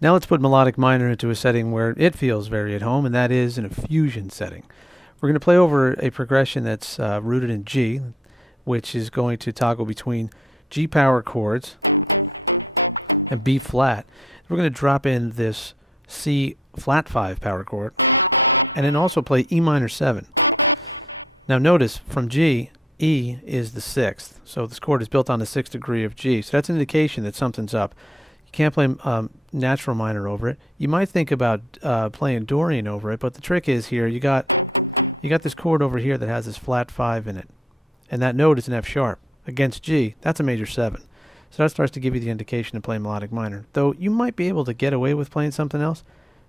Now let's put melodic minor into a setting where it feels very at home, and that is in a fusion setting. We're going to play over a progression that's rooted in G, which is going to toggle between G power chords and B flat. We're going to drop in this C flat 5 power chord, and then also play E minor 7. Now notice, from G, E is the 6th, so this chord is built on the 6th degree of G, so that's an indication that something's up. You can't play natural minor over it. You might think about playing Dorian over it, but the trick is here, you got this chord over here that has this flat 5 in it, and that note is an F sharp. Against G, that's a major 7. So that starts to give you the indication to play melodic minor. Though you might be able to get away with playing something else.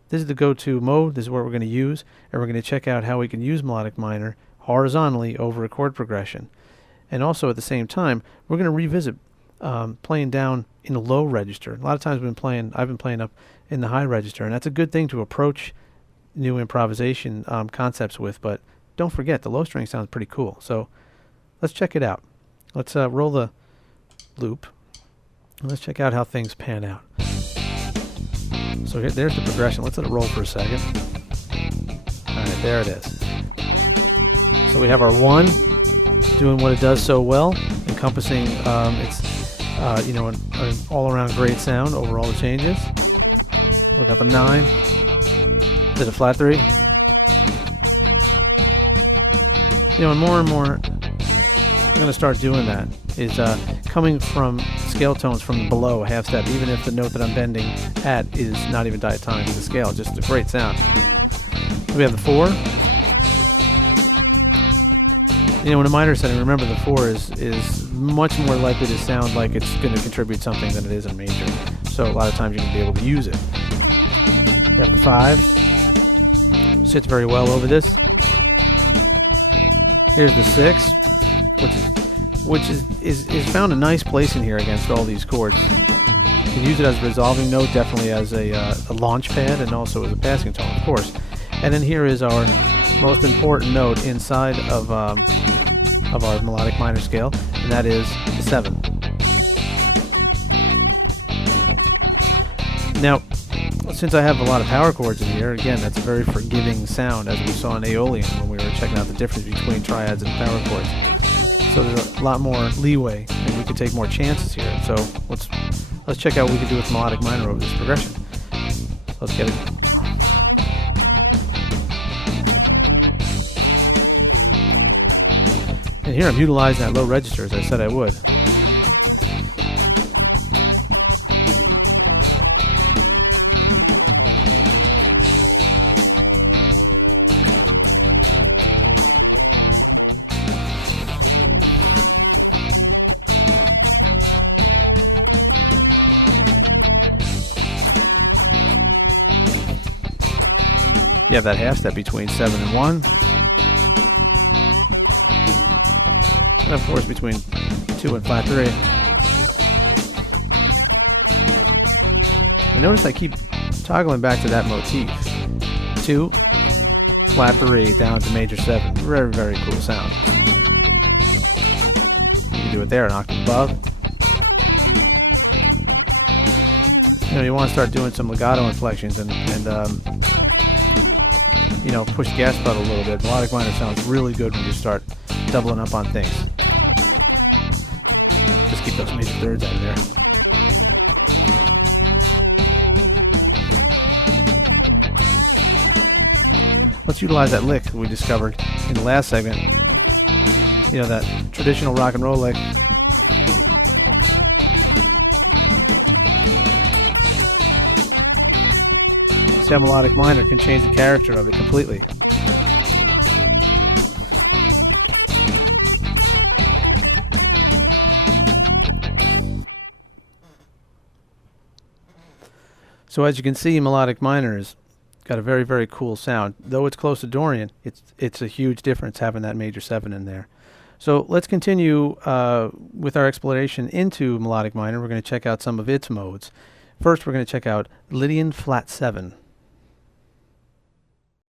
This is the go-to mode. This is what we're going to use, and we're going to check out how we can use melodic minor horizontally over a chord progression. And also at the same time, we're going to revisit playing down in a low register. A lot of times I've been playing up in the high register, and that's a good thing to approach new improvisation concepts with. But don't forget, the low string sounds pretty cool. So let's check it out. Let's roll the loop. Let's check out how things pan out. So there's the progression. Let's let it roll for a second. Alright, there it is. So we have our 1 doing what it does so well, encompassing its an all-around great sound over all the changes. We got the 9 to the flat 3. And more and more I'm going to start doing that is coming from scale tones from below a half step, even if the note that I'm bending at is not even diatonic to the scale, just a great sound. We have the 4. In a minor setting, remember the 4 is much more likely to sound like it's going to contribute something than it is in major. So a lot of times you're going to be able to use it. We have the 5. Sits very well over this. Here's the 6, which is found a nice place in here against all these chords. You can use it as a resolving note, definitely as a launch pad, and also as a passing tone, of course. And then here is our most important note inside of our melodic minor scale, and that is the 7. Now, since I have a lot of power chords in here, again, that's a very forgiving sound, as we saw in Aeolian when we were checking out the difference between triads and power chords. So there's a lot more leeway, and we can take more chances here. So let's check out what we can do with melodic minor over this progression. Let's get it. And here I'm utilizing that low register as I said I would. You have that half step between 7 and 1. And of course between 2 and flat 3. And notice I keep toggling back to that motif. 2, flat 3, down to major 7. Very, very cool sound. You can do it there, an octave above. You want to start doing some legato inflections and push the gas pedal a little bit. Melodic minor sounds really good when you start doubling up on things. Just keep those major thirds out of there. Let's utilize that lick we discovered in the last segment. That traditional rock and roll lick. See how melodic minor can change the character of it completely. So as you can see, melodic minor has got a very, very cool sound. Though it's close to Dorian, it's a huge difference having that major 7 in there. So let's continue with our exploration into melodic minor. We're going to check out some of its modes. First, we're going to check out Lydian flat 7.